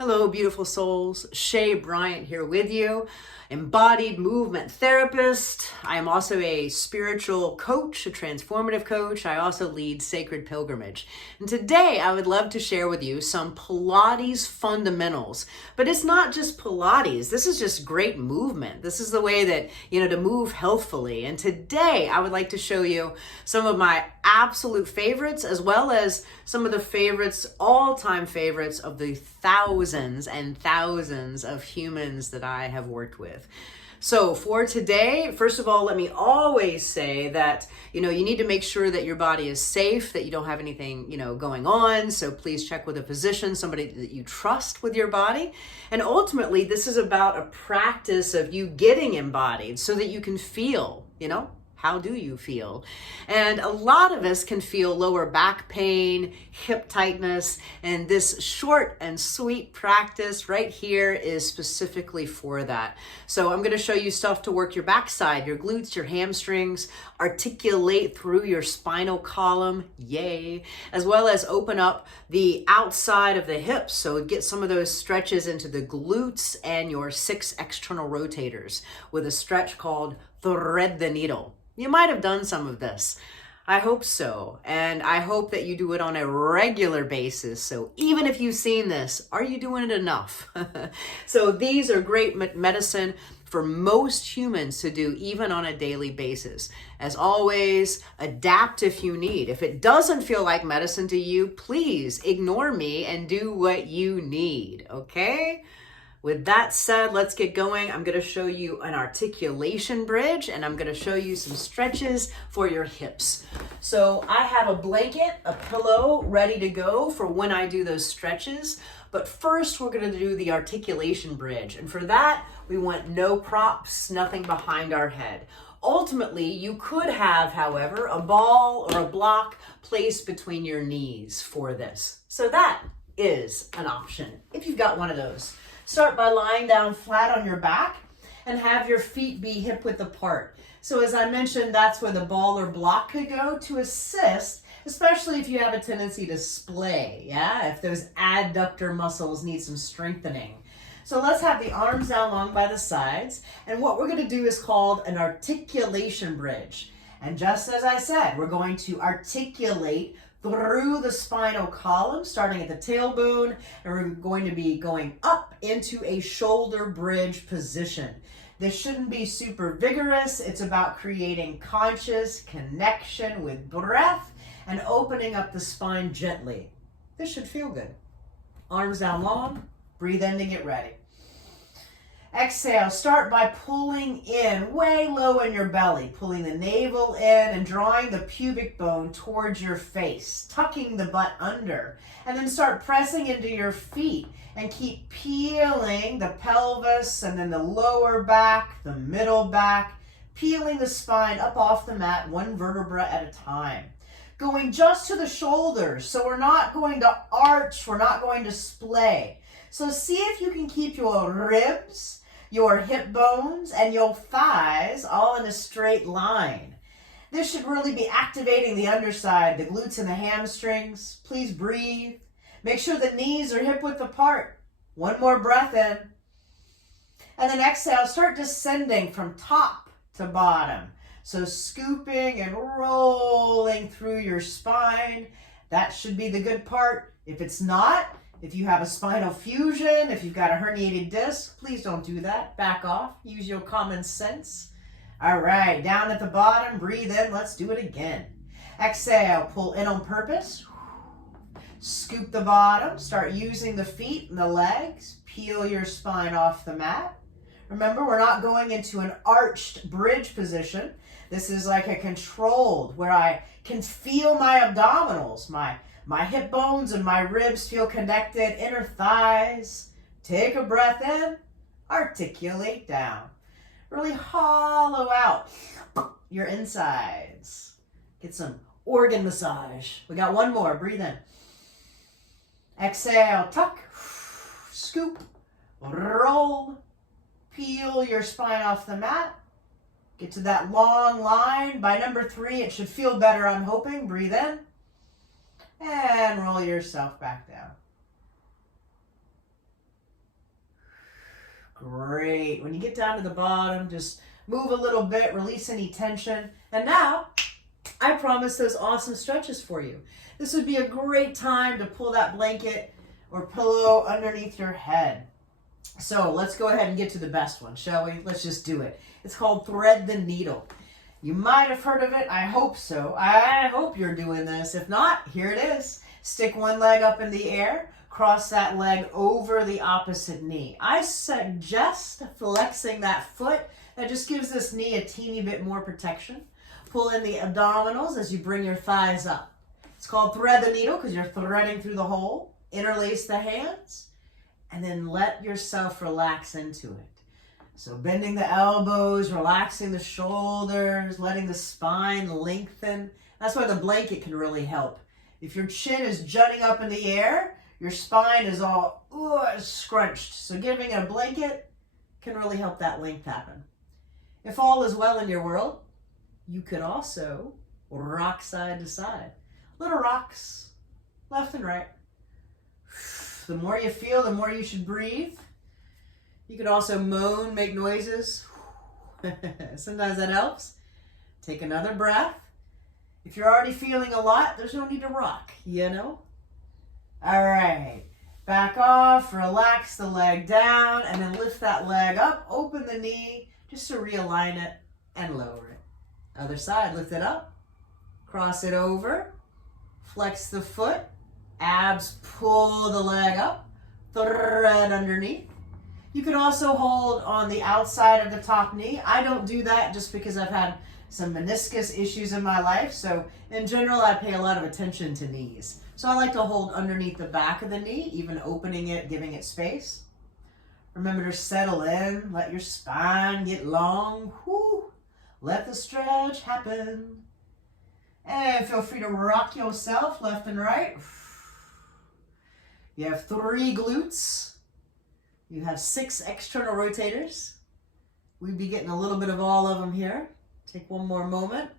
Hello, beautiful souls. Shay Bryant here with you, embodied movement therapist. I am also a spiritual coach, a transformative coach. I also lead Sacred Pilgrimage. And today I would love to share with you some Pilates fundamentals. But it's not just Pilates. This is just great movement. This is the way that, to move healthfully. And today I would like to show you some of my absolute favorites, as well as some of the favorites, all-time favorites of the thousands and thousands of humans that I have worked with. So for today, first of all, let me always say that, you need to make sure that your body is safe, that you don't have anything, going on. So please check with a physician, somebody that you trust with your body. And ultimately, this is about a practice of you getting embodied so that you can feel, how do you feel? And a lot of us can feel lower back pain, hip tightness, and this short and sweet practice right here is specifically for that. So I'm going to show you stuff to work your backside, your glutes, your hamstrings, articulate through your spinal column, yay, as well as open up the outside of the hips. So get some of those stretches into the glutes and your 6 external rotators with a stretch called thread the needle. You might have done some of this. I hope so. And I hope that you do it on a regular basis. So even if you've seen this, are you doing it enough? So these are great medicine for most humans to do even on a daily basis. As always, adapt if you need. If it doesn't feel like medicine to you, please ignore me and do what you need, okay? With that said, let's get going. I'm going to show you an articulation bridge, and I'm going to show you some stretches for your hips. So I have a blanket, a pillow ready to go for when I do those stretches. But first, we're going to do the articulation bridge. And for that, we want no props, nothing behind our head. Ultimately, you could have, however, a ball or a block placed between your knees for this. So that is an option if you've got one of those. Start by lying down flat on your back and have your feet be hip width apart. So as I mentioned, that's where the ball or block could go to assist, especially if you have a tendency to splay, if those adductor muscles need some strengthening. So let's have the arms down long by the sides, and what we're going to do is called an articulation bridge. And just as I said, we're going to articulate through the spinal column, starting at the tailbone, and we're going to be going up into a shoulder bridge position. This shouldn't be super vigorous. It's about creating conscious connection with breath and opening up the spine gently. This should feel good. Arms down long, breathe in to get ready. Exhale, start by pulling in way low in your belly, pulling the navel in and drawing the pubic bone towards your face, tucking the butt under, and then start pressing into your feet and keep peeling the pelvis and then the lower back, the middle back, peeling the spine up off the mat, one vertebra at a time. Going just to the shoulders, so we're not going to arch, we're not going to splay. So see if you can keep your ribs, your hip bones, and your thighs all in a straight line. This should really be activating the underside, the glutes and the hamstrings. Please breathe. Make sure the knees are hip width apart. One more breath in. And then exhale, start descending from top to bottom. So scooping and rolling through your spine. That should be the good part. If it's not, if you have a spinal fusion, if you've got a herniated disc, please don't do that. Back off. Use your common sense. All right, down at the bottom, breathe in. Let's do it again. Exhale, pull in on purpose. Scoop the bottom. Start using the feet and the legs. Peel your spine off the mat. Remember, we're not going into an arched bridge position. This is like a controlled, where I can feel my abdominals, my hip bones and my ribs feel connected, inner thighs. Take a breath in, articulate down. Really hollow out your insides. Get some organ massage. We got one more, breathe in. Exhale, tuck, scoop, roll, peel your spine off the mat. Get to that long line. By number 3, it should feel better, I'm hoping. Breathe in. And roll yourself back down. Great. When you get down to the bottom, just move a little bit, release any tension. And now, I promise those awesome stretches for you. This would be a great time to pull that blanket or pillow underneath your head. So let's go ahead and get to the best one, shall we? Let's just do it. It's called thread the needle. You might have heard of it. I hope so. I hope you're doing this. If not, here it is. Stick one leg up in the air. Cross that leg over the opposite knee. I suggest flexing that foot. That just gives this knee a teeny bit more protection. Pull in the abdominals as you bring your thighs up. It's called thread the needle because you're threading through the hole. Interlace the hands and then let yourself relax into it. So bending the elbows, relaxing the shoulders, letting the spine lengthen. That's why the blanket can really help. If your chin is jutting up in the air, your spine is all scrunched. So giving a blanket can really help that length happen. If all is well in your world, you could also rock side to side. Little rocks, left and right. The more you feel, the more you should breathe. You could also moan, make noises. Sometimes that helps. Take another breath. If you're already feeling a lot, there's no need to rock, you know? All right. Back off, relax the leg down, and then lift that leg up. Open the knee just to realign it and lower it. Other side, lift it up. Cross it over. Flex the foot. Abs pull the leg up. Thread underneath. You can also hold on the outside of the top knee. I don't do that just because I've had some meniscus issues in my life. So in general, I pay a lot of attention to knees. So I like to hold underneath the back of the knee, even opening it, giving it space. Remember to settle in. Let your spine get long. Whew. Let the stretch happen. And feel free to rock yourself left and right. You have 3 glutes. You have 6 external rotators. We'd be getting a little bit of all of them here. Take one more moment.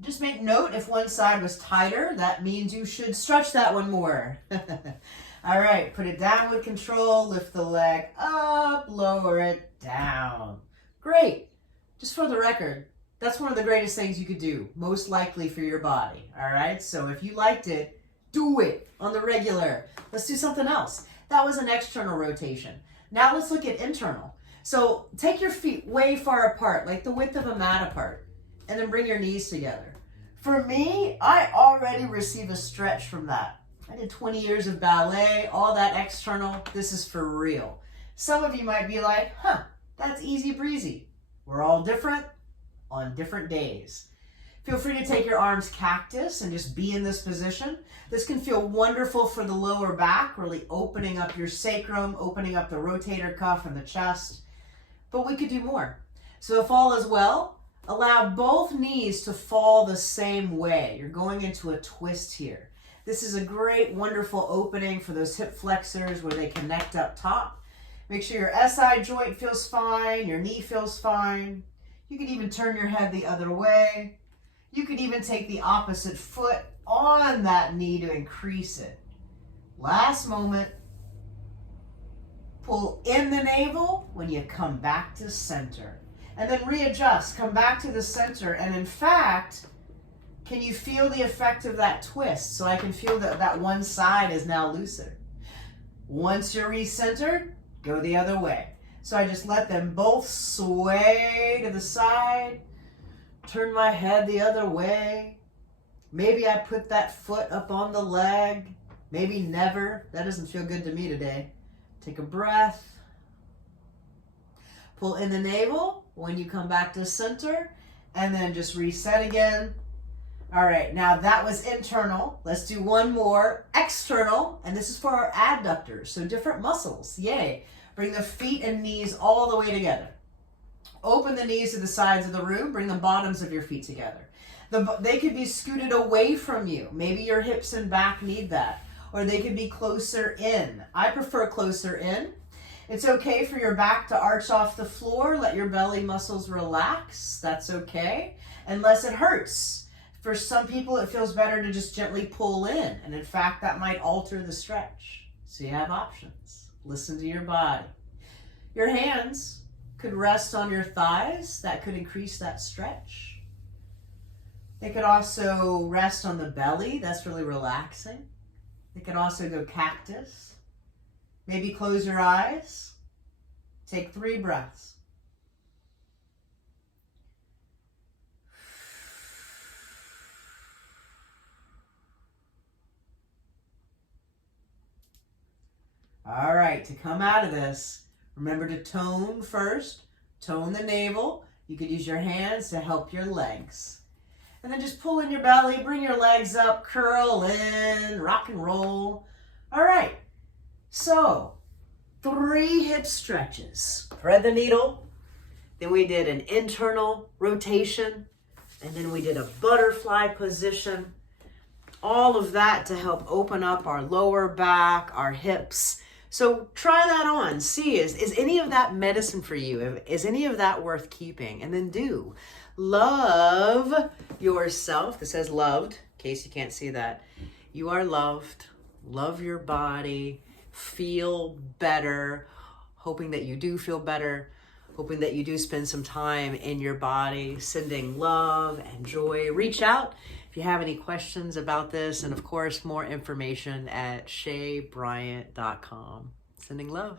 Just make note if one side was tighter, that means you should stretch that one more. All right, put it down with control. Lift the leg up, lower it down. Great. Just for the record, that's one of the greatest things you could do, most likely for your body. All right, so if you liked it, do it on the regular. Let's do something else. That was an external rotation. Now let's look at internal. So take your feet way far apart, like the width of a mat apart, and then bring your knees together. For me, I already receive a stretch from that. I did 20 years of ballet, all that external. This is for real. Some of you might be like, that's easy breezy. We're all different on different days. Feel free to take your arms cactus and just be in this position. This can feel wonderful for the lower back, really opening up your sacrum, opening up the rotator cuff and the chest. But we could do more. So if all is well, allow both knees to fall the same way. You're going into a twist here. This is a great, wonderful opening for those hip flexors where they connect up top. Make sure your SI joint feels fine, your knee feels fine. You can even turn your head the other way. You could even take the opposite foot on that knee to increase it. Last moment. Pull in the navel when you come back to center. And then readjust, come back to the center. And in fact, can you feel the effect of that twist? So I can feel that one side is now looser. Once you're recentered, go the other way. So I just let them both sway to the side. Turn my head the other way. Maybe I put that foot up on the leg. Maybe never. That doesn't feel good to me today. Take a breath. Pull in the navel when you come back to center. And then just reset again. All right, now that was internal. Let's do one more. External. And this is for our adductors. So different muscles. Yay. Bring the feet and knees all the way together. Open the knees to the sides of the room. Bring the bottoms of your feet together. They could be scooted away from you. Maybe your hips and back need that. Or they could be closer in. I prefer closer in. It's okay for your back to arch off the floor. Let your belly muscles relax. That's okay. Unless it hurts. For some people, it feels better to just gently pull in. And in fact, that might alter the stretch. So you have options. Listen to your body. Your hands could rest on your thighs. That could increase that stretch. They could also rest on the belly. That's really relaxing. They could also go cactus. Maybe close your eyes. Take 3 breaths. All right, to come out of this, remember to tone first. Tone the navel. You could use your hands to help your legs. And then just pull in your belly, bring your legs up, curl in, rock and roll. All right, so 3 hip stretches. Thread the needle. Then we did an internal rotation. And then we did a butterfly position. All of that to help open up our lower back, our hips. So try that on. See, is any of that medicine for you? Is any of that worth keeping? And then do. Love yourself. This says loved, in case you can't see that. You are loved. Love your body. Feel better. Hoping that you do feel better. Hoping that you do spend some time in your body, sending love and joy. Reach out if you have any questions about this. And of course, more information at shaybryant.com. Sending love.